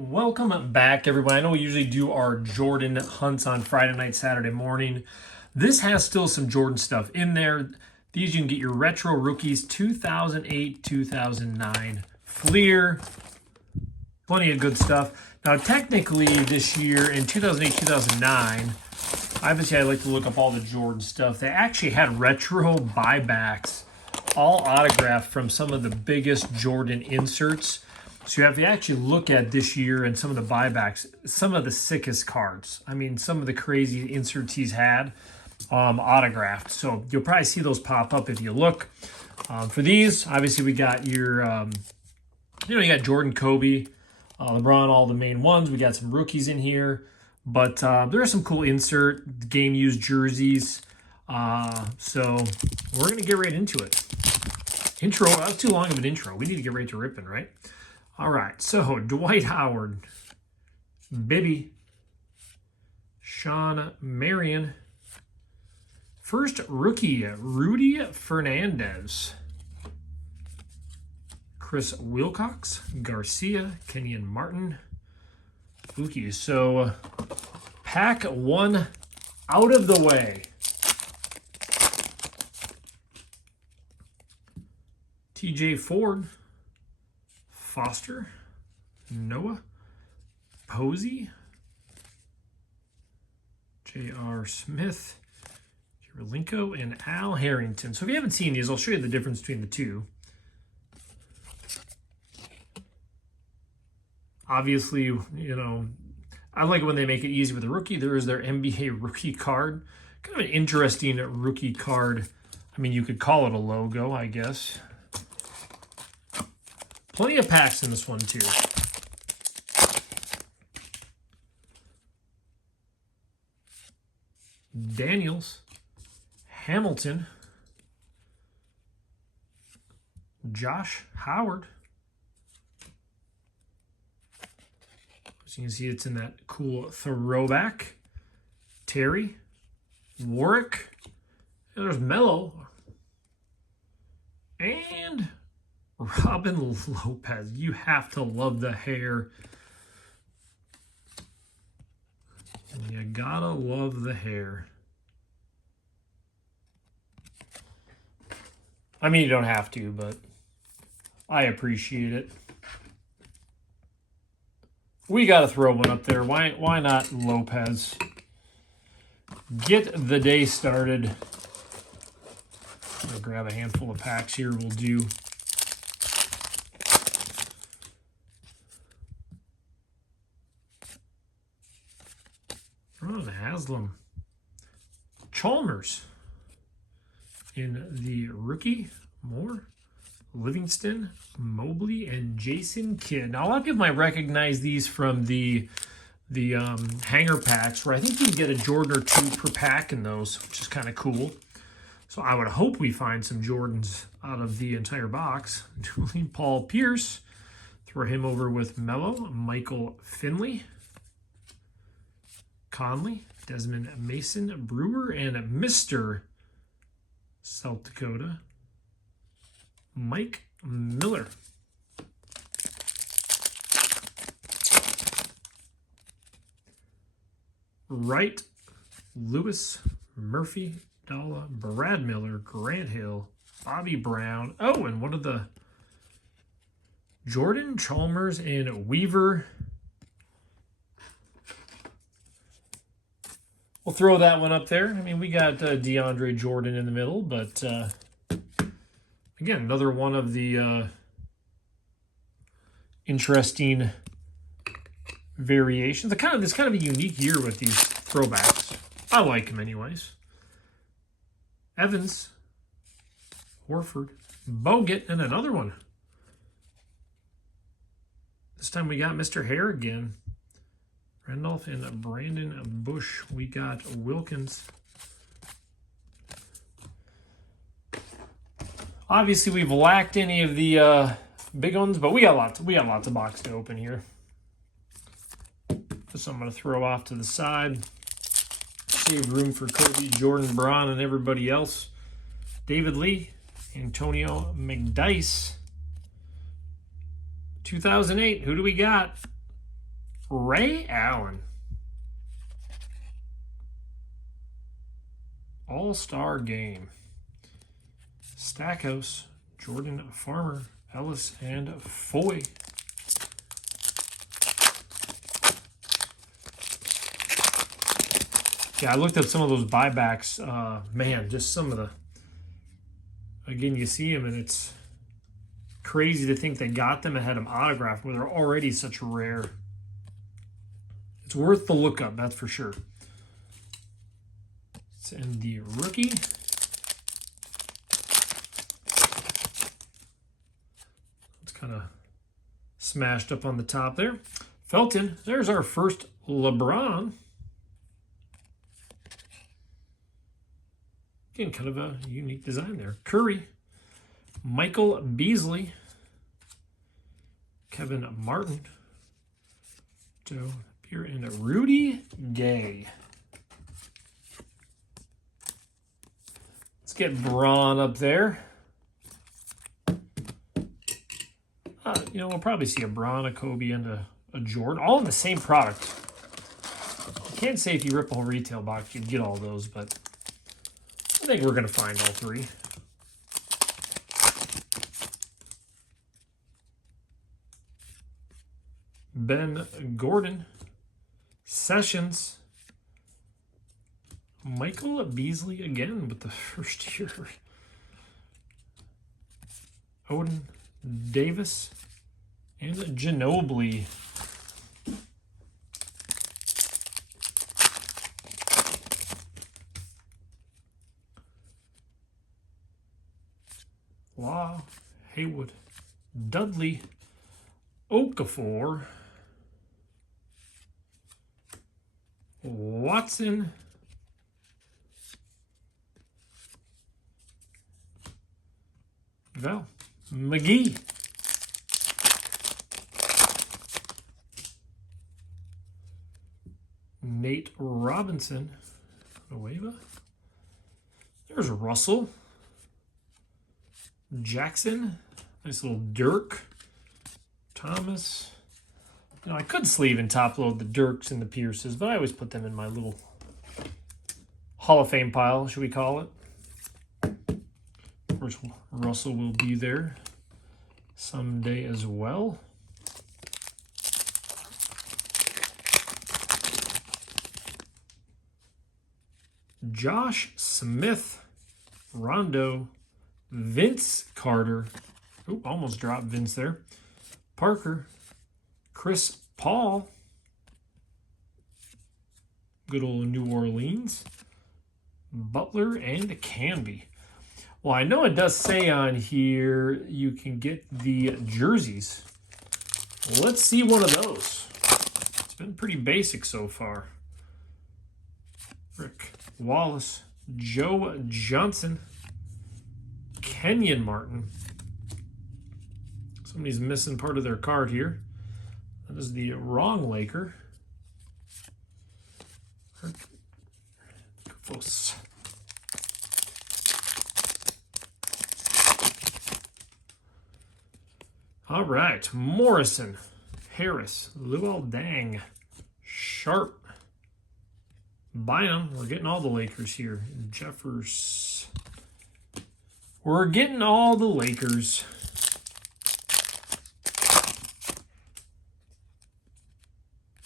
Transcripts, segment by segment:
Welcome back, everyone. I know we usually do our Jordan hunts on Friday night, Saturday morning. This has still some Jordan stuff in there. These you can get your retro rookies 2008, 2009 Fleer. Plenty of good stuff. Now, technically, this year in 2008, 2009, obviously I like to look up all the Jordan stuff. They actually had retro buybacks, all autographed from some of the biggest Jordan inserts. So if you actually look at this year and some of the buybacks, some of the sickest cards. I mean, some of the crazy inserts he's had autographed. So you'll probably see those pop up if you look. For these, obviously we got your, you got Jordan, Kobe, LeBron, all the main ones. We got some rookies in here. But there are some cool insert game-used jerseys. So we're going to get right into it. Intro, that was too long of an intro. We need to get right to ripping, right? All right, so Dwight Howard, Bibby, Sean Marion. First rookie, Rudy Fernandez. Chris Wilcox, Garcia, Kenyon Martin. Ookie, so pack one out of the way. TJ Ford. Foster, Noah, Posey, J.R. Smith, Kirilenko, and Al Harrington. So if you haven't seen these, I'll show you the difference between the two. Obviously, I like it when they make it easy with a rookie. There is their NBA rookie card. Kind of an interesting rookie card. I mean, you could call it a logo, I guess. Plenty of packs in this one, too. Daniels, Hamilton, Josh Howard. As you can see, it's in that cool throwback. Terry, Warwick, and there's Melo. And Robin Lopez. You have to love the hair. You gotta love the hair. I mean, you don't have to, but I appreciate it. We gotta throw one up there. Why not Lopez? Get the day started. I'm gonna grab a handful of packs here. We'll do. Haslam, Chalmers in the rookie, Moore, Livingston, Mobley, and Jason Kidd. Now, a lot of people might recognize these from the hanger packs, where I think you can get a Jordan or two per pack in those, which is kind of cool. So I would hope we find some Jordans out of the entire box. Paul Pierce, throw him over with Melo, Michael Finley, Conley, Desmond Mason, Brewer, and Mr. South Dakota, Mike Miller. Wright, Lewis, Murphy, Dalla, Brad Miller, Grant Hill, Bobby Brown. Oh, and one of the Jordan, Chalmers, and Weaver. We'll throw that one up there. I mean, we got DeAndre Jordan in the middle, but again, another one of the interesting variations. It's kind of a unique year with these throwbacks. I like them anyways. Evans, Horford, Bogut, and another one. This time we got Mr. Hare again. Randolph and Brandon Bush. We got Wilkins. Obviously, we've lacked any of the big ones, but we got lots of boxes to open here. Just I'm going to throw off to the side. Save room for Kobe, Jordan, Braun, and everybody else. David Lee, Antonio McDyess. 2008, who do we got? Ray Allen. All-Star Game. Stackhouse, Jordan Farmer, Ellis, and Foy. Yeah, I looked up some of those buybacks. Man, just some of the... Again, you see them, and it's crazy to think they got them and had them autographed when they're already such rare. It's worth the look up, that's for sure. Let's end the rookie. It's kind of smashed up on the top there. Felton, there's our first LeBron. Again, kind of a unique design there. Curry, Michael Beasley, Kevin Martin, Joe Pierre, and Rudy Gay. Let's get Braun up there. You know, we'll probably see a Braun, a Kobe, and a Jordan, all in the same product. I can't say if you rip a whole retail box, you'd get all those, but I think we're going to find all three. Ben Gordon, Sessions, Michael Beasley again with the first year. Odin Davis and Ginobili. Law, Haywood, Dudley, Okafor, Watson, Val, McGee, Nate Robinson, Nueva. There's Russell, Jackson, nice little Dirk, Thomas. You know, I could sleeve and top load the Dirks and the Pierces, but I always put them in my little Hall of Fame pile, should we call it. Of course, Russell will be there someday as well. Josh Smith, Rondo, Vince Carter. Ooh, almost dropped Vince there. Parker, Chris Paul. Good old New Orleans. Butler and Canby. Well, I know it does say on here you can get the jerseys. Let's see one of those. It's been pretty basic so far. Rick Wallace, Joe Johnson, Kenyon Martin. Somebody's missing part of their card here. That is the wrong Laker. Close. All right, Morrison, Harris, Luol Deng, Sharp, Bynum. We're getting all the Lakers here. Jeffers. We're getting all the Lakers.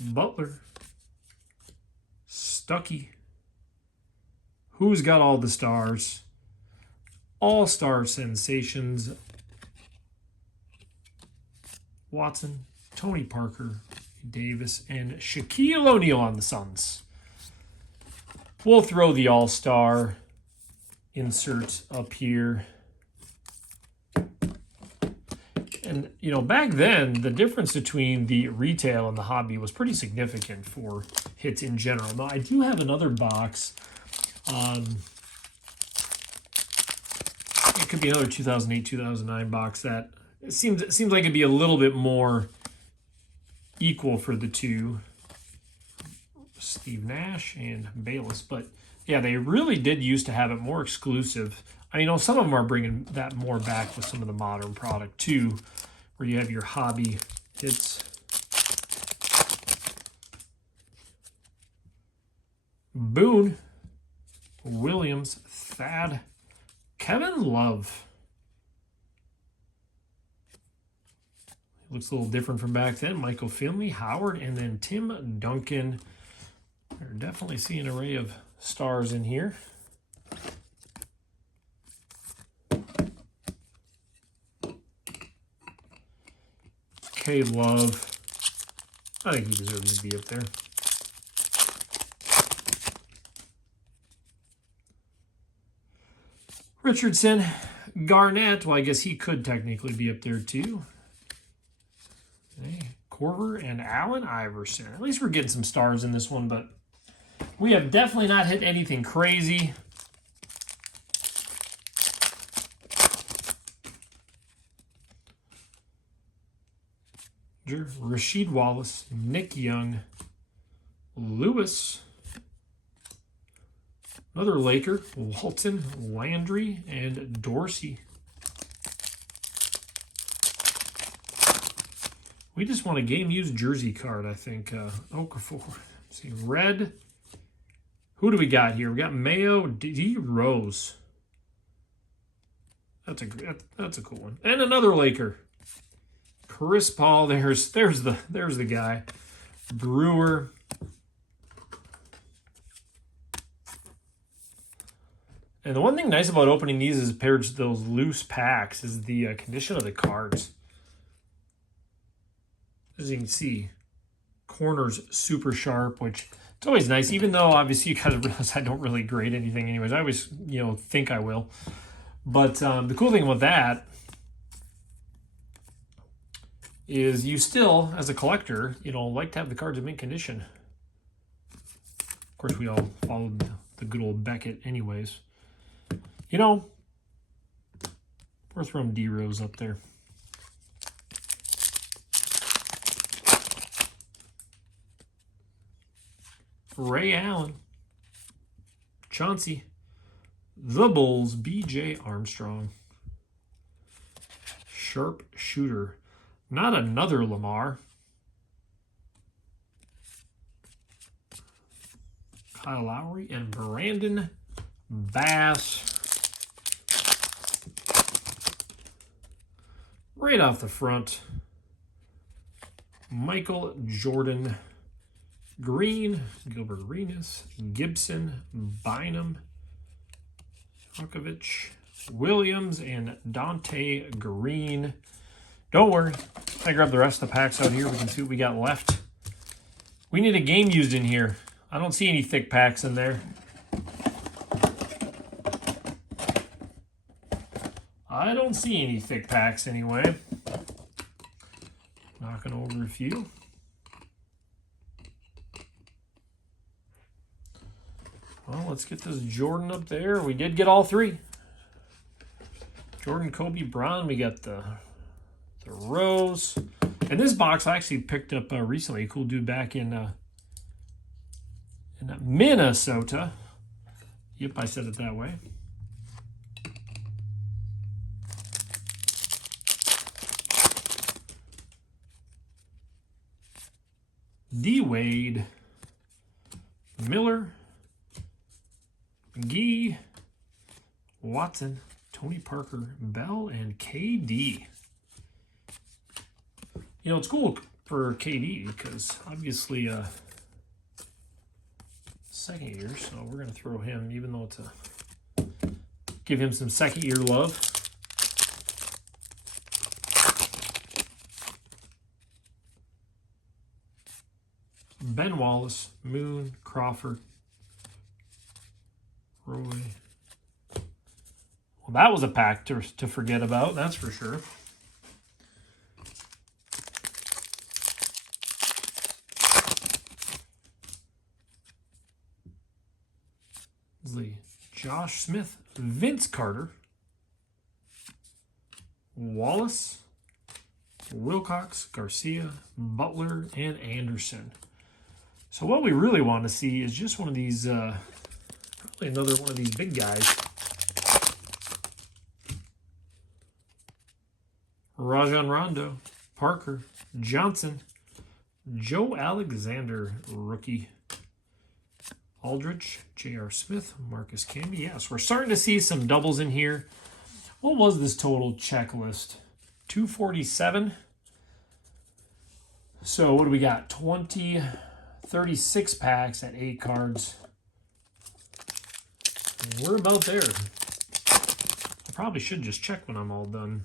Butler, Stuckey. Who's got all the stars? All-star sensations. Watson, Tony Parker, Davis, and Shaquille O'Neal on the Suns. We'll throw the all-star insert up here. And, you know, back then, the difference between the retail and the hobby was pretty significant for hits in general. Now, I do have another box. It could be another 2008, 2009 box that it seems like it'd be a little bit more equal for the two. Steve Nash and Bayless. But, yeah, they really did used to have it more exclusive. I mean, you know, some of them are bringing that more back with some of the modern product, too, where you have your hobby hits. Boone, Williams, Thad, Kevin Love. Looks a little different from back then. Michael Finley, Howard, and then Tim Duncan. We're definitely seeing an array of stars in here. K. Love. I think he deserves to be up there. Richardson, Garnett. Well, I guess he could technically be up there too. Okay. Corver and Allen Iverson. At least we're getting some stars in this one, but we have definitely not hit anything crazy. Rasheed Wallace, Nick Young, Lewis, another Laker, Walton, Landry, and Dorsey. We just want a game-used jersey card, I think. Okafor. Let's see, red. Who do we got here? We got Mayo, D. Rose. That's a cool one. And another Laker. Chris Paul. There's the guy. Brewer. And the one thing nice about opening these is paired to those loose packs is the condition of the cards. As you can see, corners super sharp, which it's always nice, even though obviously you gotta realize I don't really grade anything anyways. I always, think I will. But the cool thing about that is you still, as a collector, like to have the cards in mint condition. Of course, we all followed the good old Beckett anyways. We're throwing D-Rose up there. Ray Allen, Chauncey, the Bulls, B.J. Armstrong, Sharp Shooter, not another Lamar, Kyle Lowry, and Brandon Bass. Right off the front, Michael Jordan, Green, Gilbert Arenas, Gibson, Bynum, Djokovic, Williams, and Dante Green. Don't worry. I grab the rest of the packs out here. We can see what we got left. We need a game used in here. I don't see any thick packs in there. I don't see any thick packs anyway. Knocking over a few. Well, let's get this Jordan up there. We did get all three. Jordan, Kobe, Brown. We got the Rose. And this box I actually picked up recently. A cool dude back in Minnesota. Yep, I said it that way. D. Wade, Miller, McGee, Watson, Tony Parker, Bell, and KD. It's cool for KD because obviously second year, so we're going to throw him, even though it's give him some second year love. Ben Wallace, Moon, Crawford, Roy. Well, that was a pack to forget about, that's for sure. Josh Smith, Vince Carter, Wallace, Wilcox, Garcia, Butler, and Anderson. So what we really want to see is just one of these, probably another one of these big guys. Rajon Rondo, Parker, Johnson, Joe Alexander, rookie. Aldridge, J.R. Smith, Marcus Camby. Yes, we're starting to see some doubles in here. What was this total checklist? 247. So what do we got? 36 packs at 8 cards. We're about there. I probably should just check when I'm all done.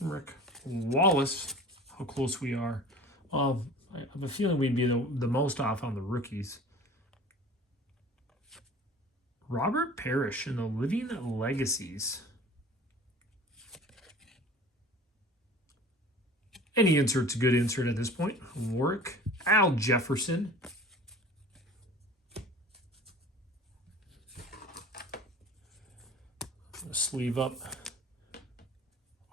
Rick Wallace, how close we are. I have a feeling we'd be the most off on the rookies. Robert Parrish in the Living Legacies. Any insert's a good insert at this point. Warwick, Al Jefferson. Sleeve up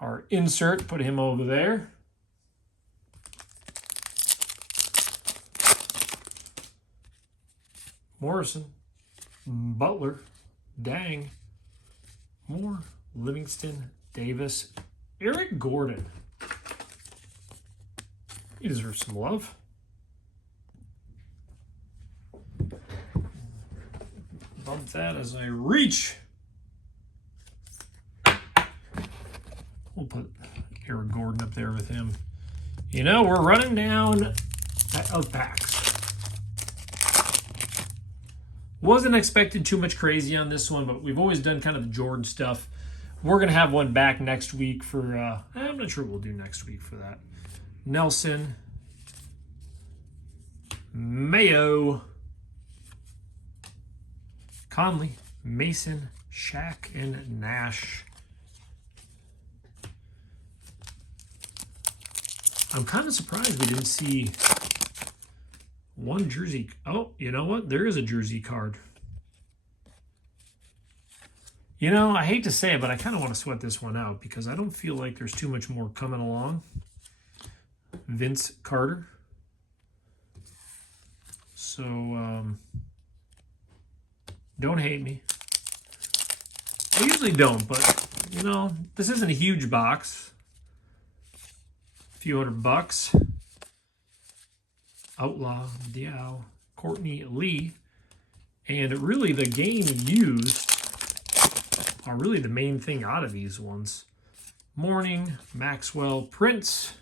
our insert, put him over there. Morrison, Butler, Dang, Moore, Livingston, Davis, Eric Gordon. He deserves some love. Bump that as I reach. We'll put Eric Gordon up there with him. You know, we're running down of packs. Wasn't expecting too much crazy on this one, but we've always done kind of the Jordan stuff. We're going to have one back next week for, I'm not sure what we'll do next week for that. Nelson, Mayo, Conley, Mason, Shaq, and Nash. I'm kind of surprised we didn't see one jersey. Oh, you know what? There is a jersey card. You know, I hate to say it, but I kind of want to sweat this one out because I don't feel like there's too much more coming along. Vince Carter. So, don't hate me. I usually don't, but, you know, this isn't a huge box. A few $100. Outlaw, Diao, Courtney Lee. And really the game used are really the main thing out of these ones. Morning, Maxwell, Prince.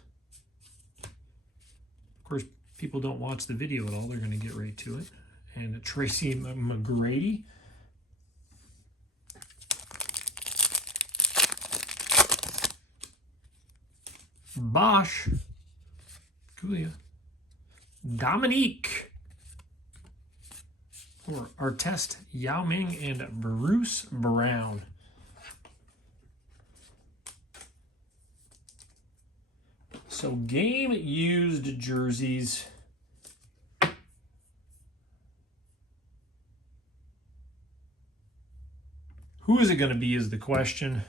Of course, people don't watch the video at all. They're going to get right to it. And Tracy McGrady. Bosch. Julia. Dominique. Or Artest, Yao Ming, and Bruce Brown. So game used jerseys. Who is it going to be is the question.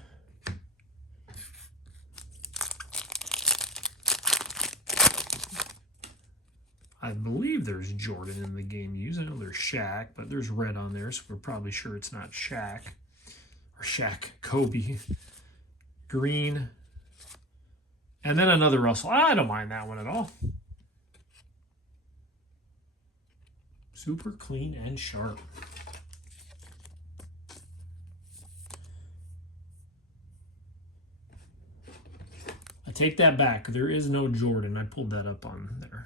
I believe there's Jordan in the game used. I know there's Shaq, but there's red on there, so we're probably sure it's not Shaq. Or Shaq, Kobe. Green. And then another Russell. I don't mind that one at all. Super clean and sharp. I take that back. There is no Jordan. I pulled that up on there.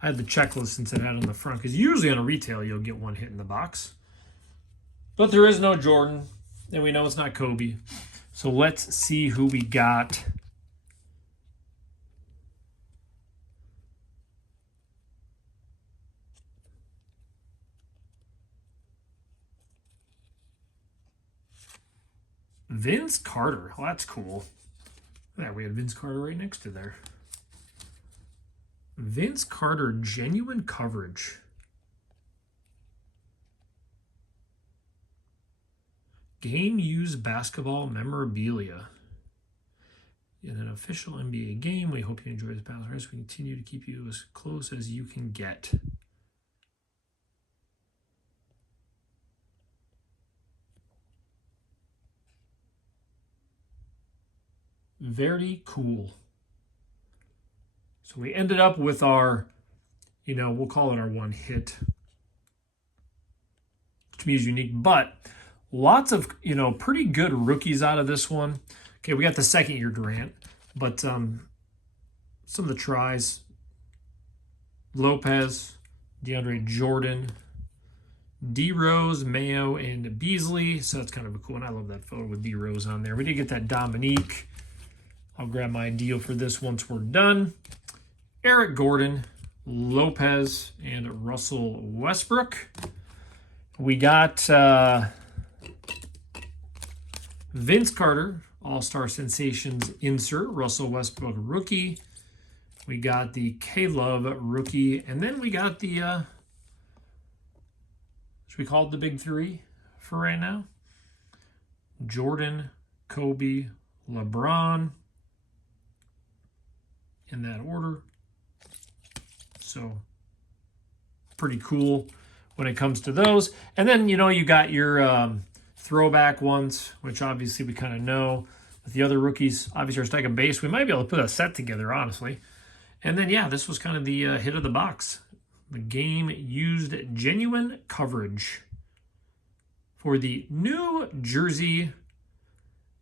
I had the checklist since it had on the front, because usually on a retail you'll get one hit in the box. But there is no Jordan, and we know it's not Kobe. So let's see who we got. Vince Carter. Oh, that's cool. Yeah, we had Vince Carter right next to there. Vince Carter, genuine coverage. Game used basketball memorabilia. In an official NBA game, we hope you enjoy this battle. We continue to keep you as close as you can get. Very cool. So we ended up with our, we'll call it our one hit to me is unique. But lots of, pretty good rookies out of this one. Okay, we got the second-year Durant, but some of the tries. Lopez, DeAndre Jordan, D. Rose, Mayo, and Beasley. So that's kind of a cool one. I love that photo with D. Rose on there. We did get that Dominique. I'll grab my deal for this once we're done. Eric Gordon, Lopez, and Russell Westbrook. We got Vince Carter, All-Star Sensations insert, Russell Westbrook rookie. We got the K-Love rookie. And then we got the, should we call it the big three for right now? Jordan, Kobe, LeBron. In that order. So pretty cool when it comes to those. And then, you got your throwback ones, which obviously we kind of know. With the other rookies, obviously our stack of base, we might be able to put a set together, honestly. And then, yeah, this was kind of the hit of the box. The game used genuine coverage for the New Jersey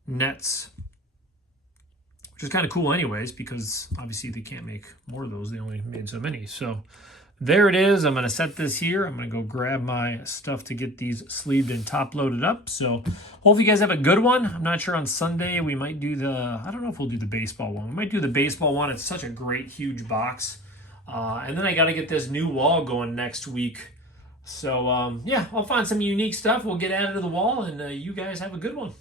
Nets. Which is kind of cool anyways, because obviously they can't make more of those. They only made so many. So there it is. I'm going to set this here. I'm going to go grab my stuff to get these sleeved and top loaded up. So hope you guys have a good one. I'm not sure on Sunday we might do I don't know if we'll do the baseball one. We might do the baseball one. It's such a great, huge box. And then I got to get this new wall going next week. So, yeah, I'll find some unique stuff. We'll get added to the wall, and you guys have a good one.